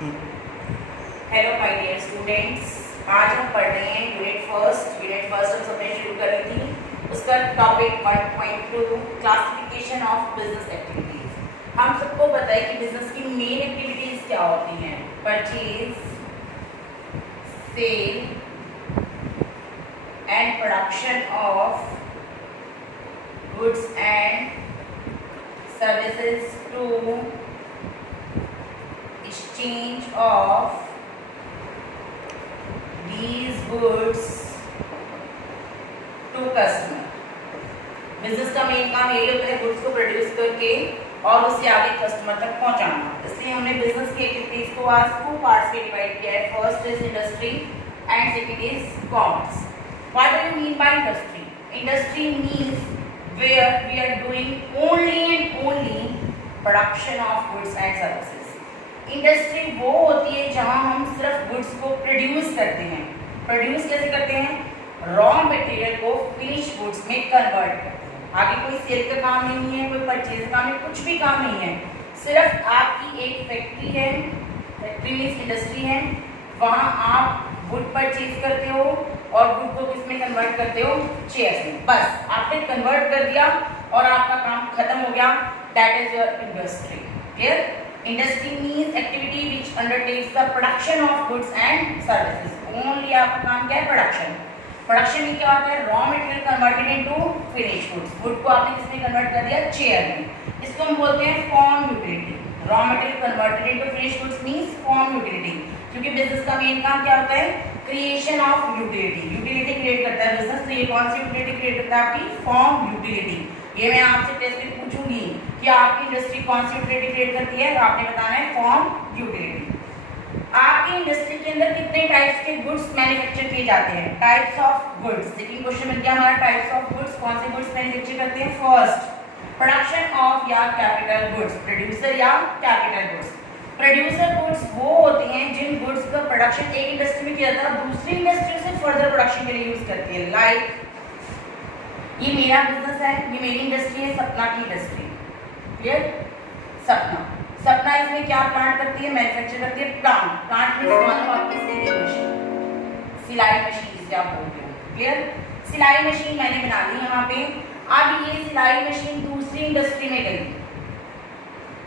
Hello my dear students, आज हम पढ़ रहे हैं यूनिट फर्स्ट हम सबने शुरू करी थी। उसका topic 1.2 classification of business activities. हम सबको पता है कि बिजनेस की मेन एक्टिविटीज क्या होती हैं। Purchase, sale and production of goods and services to exchange of these goods to customer। Business का मेन काम यही होता है गुड्स को प्रोड्यूस करके और उसे आगे कस्टमर तक पहुंचाना। इसलिए हमने बिजनेस की एक्टिविटीज को आज 2 पार्ट्स में डिवाइड किया है। First is industry and second is commerce. What do you mean by industry? Industry means where we are doing only and only production of goods and services. Industry वो होती है जहां हम सिर्फ गुड्स को प्रोड्यूस करते हैं। प्रोड्यूस कैसे करते हैं? रॉ मटेरियल को फिनिश गुड्स में कन्वर्ट करते हैं। आगे कोई सेल का काम नहीं है, कोई परचेज का काम है, कुछ भी काम नहीं है। सिर्फ आपकी एक फैक्ट्री है, फैक्ट्री मींस इंडस्ट्री है, वहां आप वुड परचेज करते हो और वुड को किस में कन्वर्ट करते हो? चेयर्स में। बस आपने कन्वर्ट कर दिया और आपका काम खत्म हो गया। That is your industry. Clear? Industry means activity which undertakes the production of goods and services। Only आपका काम क्या है? प्रोडक्शन। प्रोडक्शन में क्या होता है? Raw material converted into finish goods. Good को आपने किसमें कन्वर्ट कर दिया? चेयर में। इसको हम बोलते हैं form utility. Raw material converted into finish goods means form utility. क्योंकि बिजनेस का मेन काम क्या होता है? Creation of utility. Utility create करता है बिजनेस। तो ये कौन सी यूटिलिटी क्रिएट करता है? आपकी फॉर्म यूटिलिटी। ये मैं आपसे टेस्ट में पूछूंगी कि आपकी इंडस्ट्री कौन सी यूटिलिटी क्रिएट करती है, तो आपने बताना है फॉर्म यूटिलिटी। आपकी इंडस्ट्री के अंदर कितने टाइप्स के गुड्स मैन्युफैक्चर किए जाते हैं? Types of goods. Second question मिल गया हमारा, टाइप्स ऑफ गुड्स। कौन से गुड्स मैन्युफैक्चर करते हैं? फर्स्ट, प्रोडक्शन ऑफ या कैपिटल गुड्स। प्रोड्यूसर या कैपिटल गुड्स। प्रोड्यूसर गुड्स वो होती हैं जिन गुड्स का प्रोडक्शन एक इंडस्ट्री में किया जाता है, दूसरी इंडस्ट्री से फर्दर प्रोडक्शन के लिए यूज करती है। लाइक ये मेरा बिजनेस है, ये मेरी इंडस्ट्री है, सपना की इंडस्ट्री। क्लियर? सपना इसमें क्या प्लांट करती है? मैन्युफैक्चर करती है प्लांट में इस्तेमाल आपकी सिलाई मशीन, सिलाई मशीन जिसे आप बोलते हो। क्लियर? सिलाई मशीन मैंने बना ली यहाँ पे। अब ये सिलाई मशीन दूसरी इंडस्ट्री में गई,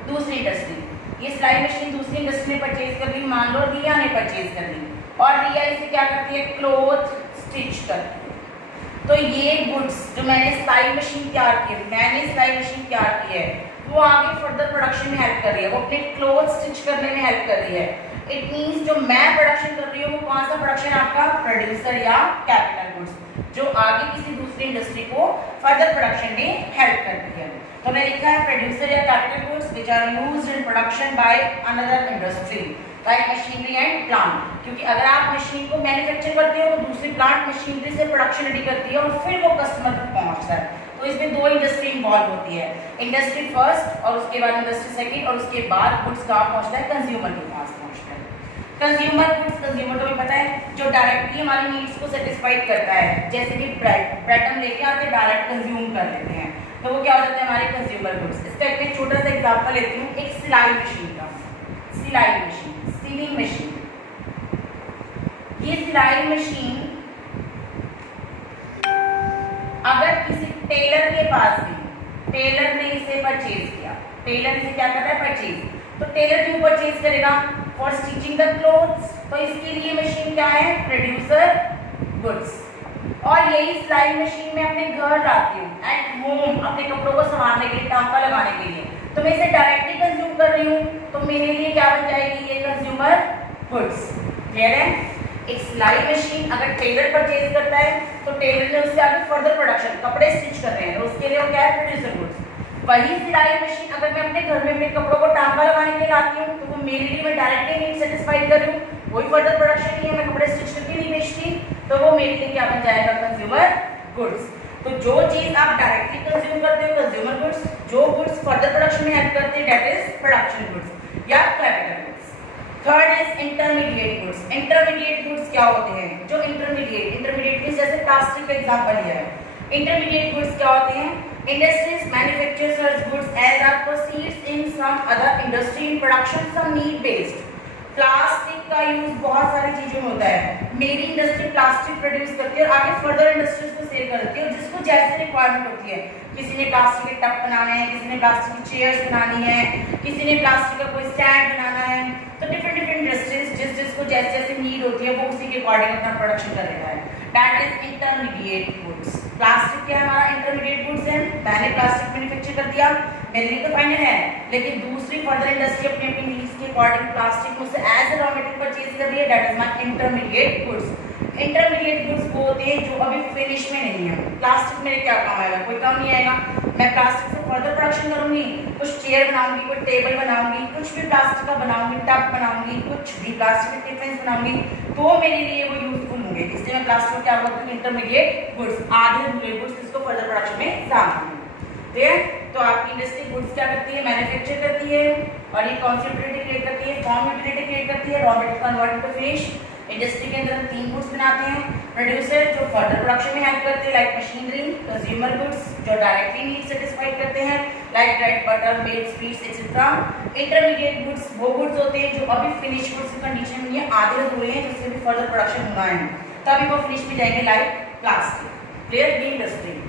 दूसरी इंडस्ट्री, ये सिलाई मशीन दूसरी इंडस्ट्री में परचेज कर ली। मान लो रिया ने परचेज कर ली और रिया इसे क्या करती है? क्लोथ स्टिच करती है। तो ये गुड्स जो मैंने सिलाई मशीन तैयार की है, वो आगे फर्दर प्रोडक्शन में हेल्प कर रही है, वो अपने क्लोथ स्टिच करने में हेल्प कर रही है। इट मींस जो मैं प्रोडक्शन कर रही हूँ वो कौन सा प्रोडक्शन? आपका प्रोड्यूसर या कैपिटल गुड्स, जो आगे किसी दूसरी इंडस्ट्री को फर्दर प्रोडक्शन में हेल्प करती है। तो मैंने लिखा है प्रोड्यूसर या capital goods which are used in production by another industry like machinery and plant. क्योंकि अगर आप मशीन को मैन्युफैक्चर करते हो तो दूसरी प्लांट मशीनरी से प्रोडक्शन रेडी करती है और फिर वो कस्टमर तक पहुंचता है। तो इसमें 2 इंडस्ट्री इन्वॉल्व होती है, इंडस्ट्री फर्स्ट और उसके बाद इंडस्ट्री सेकंड, और उसके बाद गुड्स कहाँ पहुंचता है? कंज्यूमर के पास पहुंचता है। कंज्यूमर गुड्स, कंज्यूमर तुम्हें पता है जो डायरेक्टली हमारी नीड्स को सेटिस्फाइड करता है। जैसे कि ब्रेड हम लेके आते हैं, डायरेक्ट कंज्यूम कर लेते हैं, तो वो क्या हो जाता है? हमारे कंज्यूमर गुड्स। इसका एक छोटा सा एग्जाम्पल लेती हूँ, एक सिलाई मशीन का। सिलाई मशीन, सीविंग मशीन। ये सिलाई मशीन अगर किसी टेलर के पास भी, टेलर ने इसे परचेज किया, टेलर इसे क्या कर रहा है? परचेज। तो टेलर क्यों परचेज करेगा? For stitching the clothes. तो इसके लिए मशीन क्या है? Producer goods. और यही सिलाई मशीन में अपने घर लाती हूँ, एट होम, अपने कपड़ों को संभालने के लिए, टांका लगाने के लिए। तो मैं इसे डायरेक्टली कंज्यूम कर रही हूँ, तो मेरे लिए क्या बन जाएगी? ये कंज्यूमर गुड्स। क्लियर है? एक सिलाई मशीन अगर टेलर परचेज करता है तो टेलर ने उससे आगे फर्दर प्रोडक्शन, कपड़े स्टिच कर रहे हैं, तो उसके लिए वो क्या है? Producer goods. वही सिलाई मशीन अगर मैं अपने घर में अपने कपड़ों को टांका लगाने के लिए लाती हूँ, तो वो मेरे लिए मैं डायरेक्टली नीड सेटिस्फाइड कर रही हूँ, कोई फर्दर प्रोडक्शन नहीं है, मैं कपड़े स्टिच करके नहीं बेचती, तो वो मेरे लिए क्या बन जाएगा? Consumer goods. तो जो चीज आप डायरेक्टली कंज्यूम करते हो कंज्यूमर गुड्स, जो गुड्स फर्दर प्रोडक्शन में हेल्प करते हैं दैट इज प्रोडक्शन गुड्स या capital goods. Third is intermediate goods. Intermediate goods क्या होते हैं? जो इंटरमीडिएट मींस जैसे प्लास्टिक का एग्जांपल लिया है। इंटरमीडिएट गुड्स क्या होते हैं? Industries manufacture such goods as are proceeds in some other industry in production some need based। Plastic का यूज बहुत सारी चीजों में होता है। मेरी इंडस्ट्री प्लास्टिक प्रोड्यूस करती है और आगे फर्दर इंडस्ट्रीज को सेल करती है, और जिसको जैसे रिक्वायरमेंट होती है, किसी ने प्लास्टिक के टब बनाने हैं, किसी ने प्लास्टिक की चेयर्स बनानी है, किसी ने प्लास्टिक का कोई स्टैंड बनाना है, तो डिफरेंट इंडस्ट्रीज जिसको जैसे जैसे नीड होती है वो उसी के अकॉर्डिंग अपना प्रोडक्शन कर रहा है। That is intermediate goods. Plastic क्या है, हमारा इंटरमीडिएट गुड्स है। मैंने प्लास्टिक मैन्युफैक्चर कर दिया, मेरे लिए तो फाइनल है, लेकिन दूसरी फर्दर इंडस्ट्री अपनी अपनी नीड्स के अकॉर्डिंग प्लास्टिक मुझसे as a raw material purchase कर रही है। That is my intermediate goods. Intermediate goods वो होते हैं जो अभी फिनिश में नहीं है। प्लास्टिक मेरे क्या काम आएगा, कोई काम नहीं आएगा। मैं प्लास्टिक से फर्दर प्रोडक्शन करूंगी, कुछ चेयर बनाऊंगी, कोई टेबल बनाऊंगी, कुछ भी प्लास्टिक का बनाऊंगी, टब बनाऊंगी, कुछ भी प्लास्टिक के टिफिन बनाऊंगी, तो मेरे लिए वो यूजफुल होंगे। इसलिए मैं प्लास्टिक को क्या बोलती हूँ, इंटरमीडिएट गुड्स, आधे अधूरे गुड्स, जिसको फर्दर प्रोडक्शन में काम ठीक है। तो आपकी इंडस्ट्री गुड्स क्या करती है, मैन्युफैक्चर करती है, और ये कौन सी यूटिलिटी क्रिएट करती है, फॉर्म यूटिलिटी क्रिएट करती है, raw material convert to finish. Industry के अंदर 3 गुड्स बनाते हैं। प्रोड्यूसर जो फर्दर प्रोडक्शन में हेल्प करते हैं, लाइक मशीनरी। कंज्यूमर गुड्स जो डायरेक्टली नीड सेटिस्फाई करते हैं, like bread, butter, milk, sweets etcetera. Intermediate goods वो गुड्स होते हैं जो अभी फिनिश गुड्स की कंडीशन में है, आधे अधूरे हैं, जिससे भी फर्दर प्रोडक्शन होना है, तभी वो फिनिश में जाएंगे, like plastic. Clear. B industry.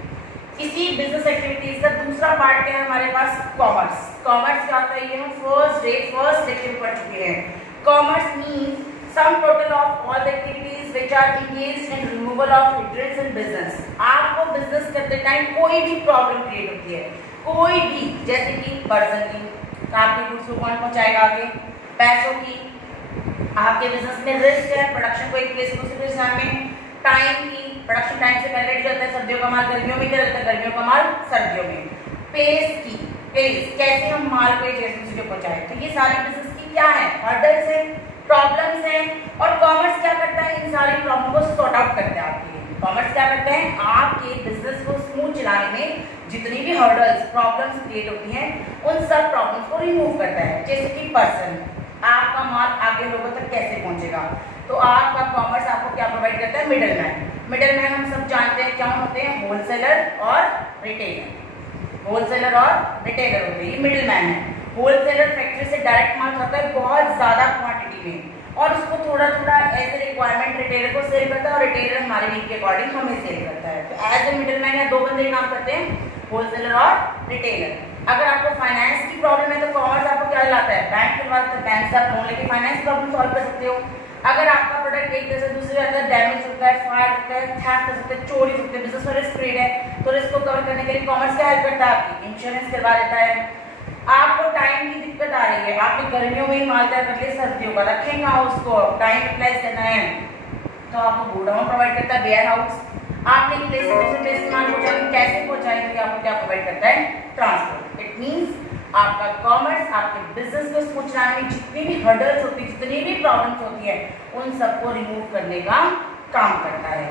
इसी बिजनेस एक्टिविटीज का दूसरा पार्ट क्या है हमारे पास, कॉमर्स। कॉमर्स क्या होता है, ये हम फर्स्ट लेक्चर में पढ़ चुके हैं। Commerce means sum total of all the activities which are engaged in removal of hindrance in business. आपको बिजनेस करते टाइम कोई भी प्रॉब्लम क्रिएट होती है, कोई भी, जैसे कि पर्सन की, आपके गुड्स को कौन पहुंचाएगा आगे, पैसों की, आपके बिजनेस में रिस्क है, प्रोडक्शन को एक प्लेस से दूसरे प्लेस जाने में, टाइम की, प्रोडक्शन टाइम से पहले रेडी होता है, सर्दियों का माल गर्मियों में रहता है, गर्मियों का माल सर्दियों में, पेस की, पेस कैसे हम माल को एक जैसे दूसरे को पहुंचाए। तो ये सारी बिजनेस की क्या है, हर्डल्स है, प्रॉब्लम्स हैं। और कॉमर्स क्या करता है, इन सारी प्रॉब्लम को सॉर्ट आउट करता है। आपके कॉमर्स क्या करता है, आपके बिजनेस को स्मूथ चलाने में जितनी भी हर्डल्स, प्रॉब्लम्स क्रिएट होती हैं, उन सब प्रॉब्लम्स को रिमूव करता है। जैसे कि पर्सन, आपका माल आगे लोगों तक कैसे पहुंचेगा, तो आपका कॉमर्स आपको क्या प्रोवाइड करता है, मिडलमैन। मिडलमैन हम सब जानते हैं क्या होते हैं, होलसेलर और रिटेलर। होलसेलर और रिटेलर होते हैं, ये मिडलमैन है। होलसेलर फैक्ट्री से डायरेक्ट माल खाता है बहुत ज्यादा क्वांटिटी में, और उसको थोड़ा थोड़ा एज ए रिक्वायरमेंट रिटेलर को सेल करता है, और रिटेलर हमारे नीड के अकॉर्डिंग हमें सेल करता है। तो एज ए मिडलमैन या 2 बंदे काम करते हैं, होलसेलर और रिटेलर। अगर आपको फाइनेंस की प्रॉब्लम है तो कॉमर्स आपको क्या लाता है, बैंक खुलवाता है, बैंक से आप लोन लेके फाइनेंस प्रॉब्लम सॉल्व कर सकते हो। अगर आपका प्रोडक्ट एक जगह से दूसरी जगह डैमेज होता है, फायर होता है, थेफ्ट हो सकता है, चोरी हो सकती है, बिजनेस में रिस्क क्रिएट है, तो रिस्क को कवर करने के लिए कॉमर्स क्या हेल्प करता है, आपकी इंश्योरेंस करवा देता है। आपको टाइम की दिक्कत आ रही है, आपने गर्मियों में ही माल तैयार कर लिया, सर्दियों का रखेगा, उसको टाइम यूटिलाइज करना है, तो आपको गोडाउन प्रोवाइड करता है, वेयर हाउस। आपने एक प्लेस से दूसरे प्लेस में माल पहुंचाएंगे, कैसे पहुंचाएंगे, आपको क्या प्रोवाइड करता है, ट्रांसपोर्ट। इट मींस आपका कॉमर्स आपके बिजनेस को स्मूथ चलाने में जितनी भी हर्डल्स होती है, जितनी भी प्रॉब्लम्स होती है, उन सबको रिमूव करने का काम करता है।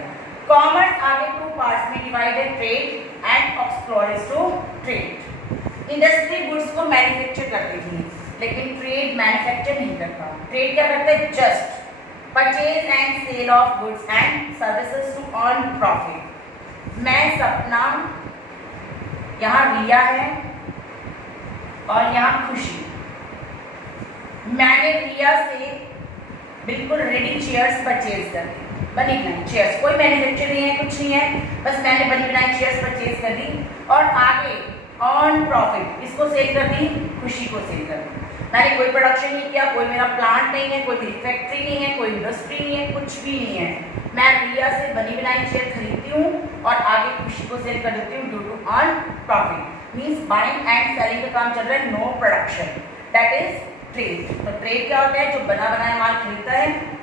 कॉमर्स आगे 2 पार्ट्स में divided, trade and explores to trade. Industry goods को मैन्युफैक्चर करती थी, लेकिन ट्रेड मैन्युफैक्चर नहीं करता। ट्रेड क्या करता है, just purchase and sale of goods and services to earn profit. मैं सपना, यहाँ रिया है और यहाँ खुशी। मैंने रिया से बिल्कुल रेडी चेयर्स परचेज कर दी, बनी बनाई चेयर्स, कोई मैन्युफैक्चर नहीं है, कुछ नहीं है, बस मैंने बनी बनाई चेयर्स परचेज कर दी, और आगे ऑन प्रॉफिट इसको सेल कर दी, खुशी को सेल कर दी। मैंने कोई प्रोडक्शन नहीं किया, कोई मेरा प्लांट नहीं है, कोई मेरी फैक्ट्री नहीं है, कोई इंडस्ट्री नहीं है, कुछ भी नहीं है। मैं रिया से बनी बनाई चेयर खरीदती हूँ और आगे खुशी को सेल कर देती हूँ due to earn profit. Means buying and selling का काम चल रहा है, no production, that is trade. तो ट्रेड क्या होता है, जो बना बनाया माल खरीदता है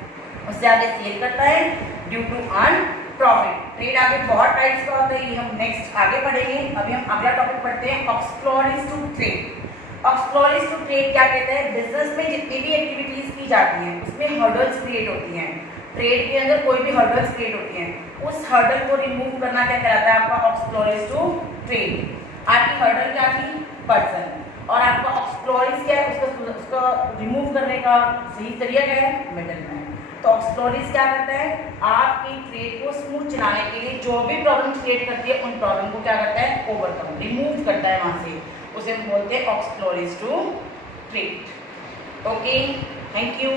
उससे आगे सेल करता है due to earn profit. Trade आगे बहुत टाइप्स का होता है, ये हम नेक्स्ट आगे पढ़ेंगे। अभी हम अगला टॉपिक पढ़ते हैं, explores to trade. एक्सप्लोरेस to trade क्या कहते हैं, बिजनेस में जितनी भी एक्टिविटीज की जाती हैं उसमें हर्डल्स क्रिएट होती हैं। ट्रेड के अंदर कोई भी हर्डल्स क्रिएट होती हैं, उस हर्डल को रिमूव करना क्या कहलाता है, आपका एक्सप्लोरेस टू ट्रेड। आपकी हर्डल क्या थी, पर्सन, और आपका एक्सप्लोरेस क्या है, उसको रिमूव करने का सही तरीका क्या है, मिडलमैन। तो एक्सप्लोरेस क्या करता है, आपकी ट्रेड को स्मूथ चलाने के लिए जो भी प्रॉब्लम क्रिएट करती है उन प्रॉब्लम को क्या करता है, ओवरकम, रिमूव करता है वहां से, उसे हम बोलते हैं explores to trade. Okay, thank you.